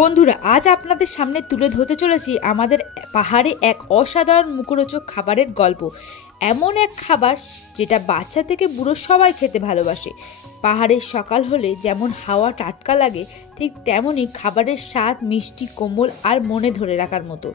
বন্ধুরা, আজ আপনাদের সামনে তুলে ধরতে চলেছি আমাদের পাহাড়ে এক অসাধারণ মুখরোচক খাবারের গল্প। এমন এক খাবার যেটা বাচ্চা থেকে বুড়ো সবাই খেতে ভালোবাসে। পাহাড়ের সকাল হলে যেমন হাওয়া টাটকা লাগে, ঠিক তেমনই খাবারের স্বাদ মিষ্টি, কোমল আর মনে ধরে রাখার মতো।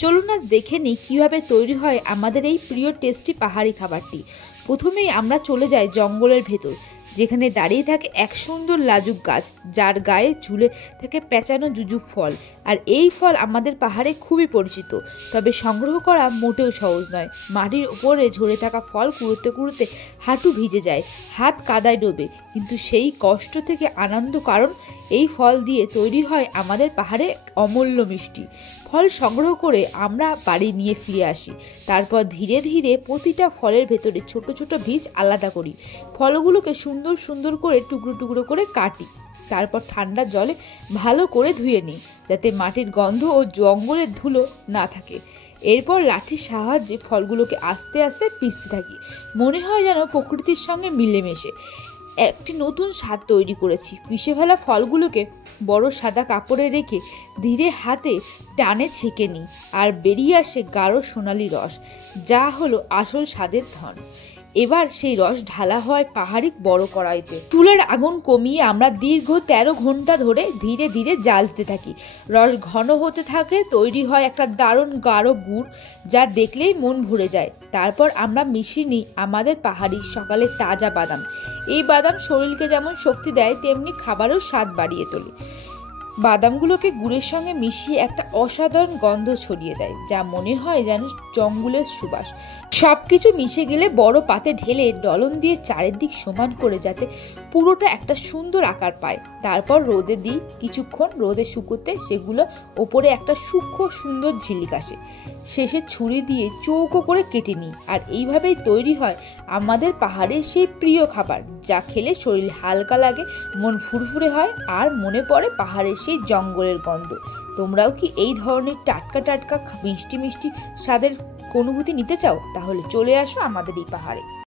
চলুন আজ দেখে নিই কীভাবে তৈরি হয় আমাদের এই প্রিয় টেস্টি পাহাড়ি খাবারটি। প্রথমেই আমরা চলে যাই জঙ্গলের ভেতর, যেখানে দাঁড়িয়ে থাকে এক সুন্দর লাজুক গাছ, যার গায়ে ঝুলে থাকে পেঁচানো জুজুক ফল। আর এই ফল আমাদের পাহাড়ে খুবই পরিচিত, তবে সংগ্রহ করা মোটেও সহজ নয়। মাটির উপরে ঝরে থাকা ফল কুড়োতে কুড়োতে হাঁটু ভিজে যায়, হাত কাদায় ডোবে, কিন্তু সেই কষ্ট থেকে আনন্দ, কারণ এই ফল দিয়ে তৈরি হয় আমাদের পাহাড়ে অমূল্য মিষ্টি। ফল সংগ্রহ করে আমরা বাড়ি নিয়ে ফিরে আসি। তারপর ধীরে ধীরে প্রতিটা ফলের ভেতরে ছোট ছোট বীজ আলাদা করি। ফলগুলোকে সুন্দর সুন্দর করে টুকরো টুকরো করে কাটি। তারপর ঠান্ডা জলে ভালো করে ধুয়ে নিই, যাতে মাটির গন্ধ ও জঙ্গলের ধুলো না থাকে। এরপর লাঠির সাহায্যে ফলগুলোকে আস্তে আস্তে পিষতে থাকি। মনে হয় যেন প্রকৃতির সঙ্গে মিলেমিশে একটি নতুন স্বাদ তৈরি করেছি। পিষে ফেলা ফলগুলোকে বড় সাদা কাপড়ে রেখে ধীরে হাতে টানে ছেঁকে নিই, আর বেরিয়ে আসে গাঢ় সোনালি রস, যা হলো আসল স্বাদের ধন। এবার সেই রস ঢালা হয় পাহাড়ি বড় কড়াইতে। চুলার আগুন কমিয়ে আমরা দীর্ঘ 13 ঘন্টা ধরে ধীরে ধীরে জ্বালতে থাকি। রস ঘন হতে থাকে, তৈরি হয় একটা দারুণ গাঢ় গুড়, যা দেখলেই মন ভরে যায়। তারপর আমরা মিশিয়ে নিই আমাদের পাহাড়ি সকালে তাজা বাদাম। এই বাদাম শরীরকে যেমন শক্তি দেয়, তেমনি খাবারেও স্বাদ বাড়িয়ে তোলে। বাদামগুলোকে গুড়ের সঙ্গে মিশিয়ে একটা অসাধারণ গন্ধ ছড়িয়ে দেয়, যা মনে হয় যেন জঙ্গলের সুবাস। সবকিছু মিশে গেলে বড় পাতে ঢেলে ডলন দিয়ে চারিদিক সমান করে, যাতে পুরোটা একটা সুন্দর আকার পায়। তারপর রোদে দিই কিছুক্ষণ, রোদে শুকোতে সেগুলো ওপরে একটা সূক্ষ্ম সুন্দর ঝিলিক আসে। শেষে ছুরি দিয়ে চৌকো করে কেটে নিই। আর এইভাবেই তৈরি হয় আমাদের পাহাড়ের সেই প্রিয় খাবার, যা খেলে শরীর হালকা লাগে, মন ফুরফুরে হয়, আর মনে পড়ে পাহাড়ের সেই জঙ্গলের গন্ধ। তোমরাও কি এই ধরনের টাটকা টাটকা মিষ্টি মিষ্টি স্বাদের অনুভূতি নিতে চাও? তাহলে চলে আসো আমাদের এই পাহাড়ে।